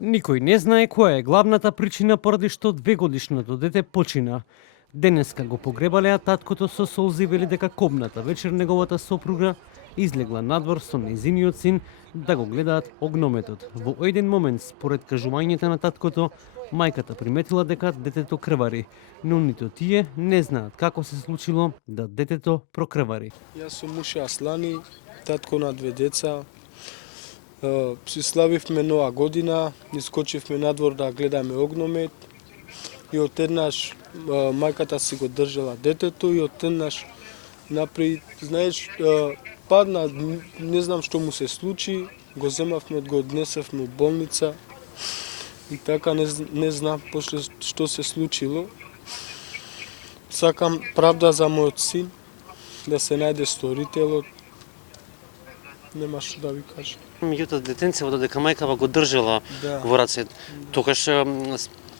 Никој не знае која е главната причина поради што 2-годишното дете почина. Денеска го погребале, а таткото со солзи вели дека кобната вечер неговата сопруга излегла надвор со нејзиниот син да го гледаат огнометот. Во еден момент, според кажувањето на таткото, мајката приметила дека детето крвари, но ниту тие не знаат како се случило да детето прокрвари. Јас сум Муше Аслани, татко на 2 деца. Си славивме нова година, искочивме надвор да гледаме огномет и одеднаш мајката си го држала детето и одеднаш напри, знаеш, падна, не знам што му се случи, го земавме, го однесевме во болница и така не знам после што се случило. Сакам правда за мојот син, да се најде сторителот. Нема што да ви кажам. Меѓутоа детенцето дека мајкава го држала во раце, тогаш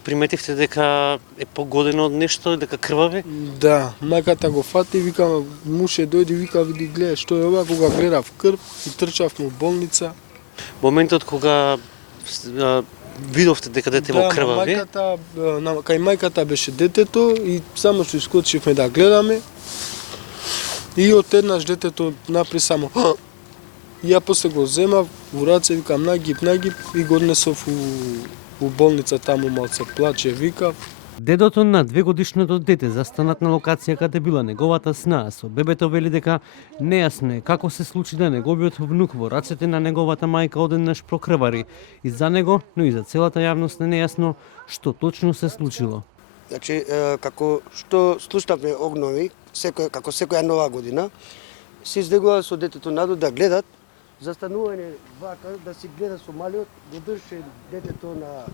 приметивте дека е погодено од нешто, дека крвави? Да, мајката го фати и вика, Муше дојди, вика, види, гледа што е ова, кога гледав крв и трчавме во болница. Моментот кога видовте дека детево крвави? Кај мајката беше детето и само што искочивме да гледаме и одеднаш детето напри само и ја после го земав во раце, викам нагиб и го однесов у болница, таму малце плаче, викав. Дедото на 2-годишното дете застанат на локација каде била неговата снаа со бебето вели дека нејасно е како се случи да неговиот внук во рацете на неговата мајка одеднаш прокрвари. И за него, но и за целата јавност не нејасно што точно се случило. Значи, како што слушнавме огнови, како секоја нова година, се излегува со детето надвор да гледат, застанување вака, да си гледа со малиот, го држи детето на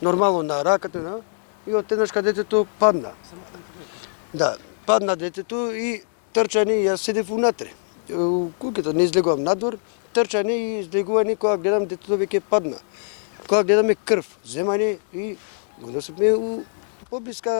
нормално на раката, и одеднаш кога детето падна. Да, падна детето и трчани, јас седев унатре. У куќата не излегувам надвор, трчани и излегувани кога гледам детето веќе падна. Кога гледаме крв, земани и го носиме у поблиска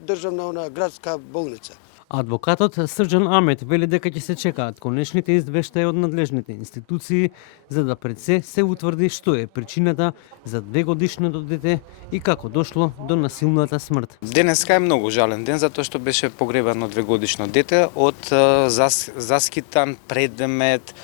државна градска болница. Адвокатот Срџан Амет вели дека ќе се чекаат конечните извештаи од надлежните институции за да пред се утврди што е причината за 2-годишното дете и како дошло до насилната смрт. Денеска е многу жален ден затоа што беше погребано 2-годишно дете од заскитан предмет,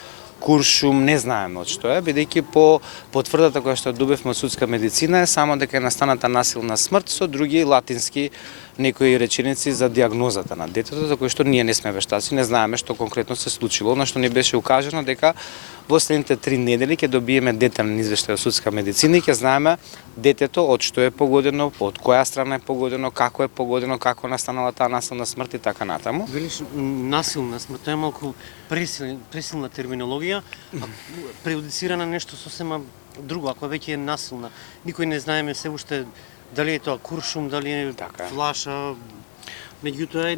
куршум, не знаеме од што е, бидејќи по потврдата која што добивме од судска медицина е само дека е настаната насилна смрт со други латински некои реченици за диагнозата на детето, за кој што ние не сме вештаци, не знаеме што конкретно се случило, на што ни беше укажано дека во следните 3 недели ќе добиеме детален извештај од судска медицина и ќе знаеме детето од што е погодено, од која страна е погодено, како настанала таа насилна смрт и така натаму. Велиш насилна смрт, тоа е малку пресилна терминологија, преюдицирана нешто сосема друго, ако веќе е насилна. Никој не знаеме се уште дали е тоа куршум, дали е флаша. Меѓутоа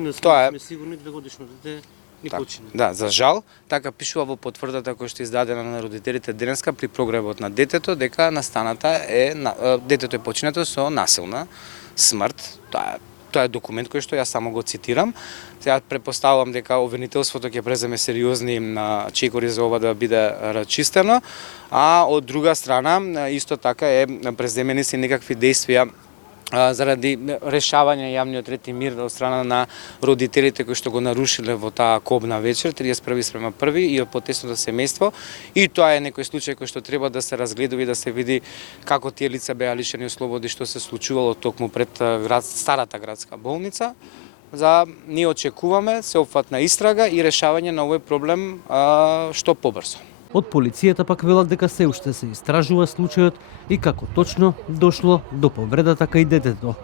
сме сигурни 2-годишно дете не почина. Да, за жал, така пишува во потврдата која што е издадена на родителите денеска при прогребот на детето дека настаната детето е починато со насилна смрт. Тоа е документ кој што јас само го цитирам. Сега претпоставувам дека обвинителството ќе преземе сериозни чекори за ова да биде расчистено, а од друга страна исто така е преземени се некакви действија заради решавање јавниот ред и мир од страна на родителите кои што го нарушиле во таа кобна вечер 31/1 и од потесното семејство, и тоа е некој случај кој што треба да се разгледува и да се види како тие лица беа лишени од слобода и што се случувало токму пред старата градска болница. Ние очекуваме сеопфатна истрага и решавање на овој проблем што побрзо. Од полицијата пак велат дека се уште се истражува случајот и како точно дошло до повредата кај детето.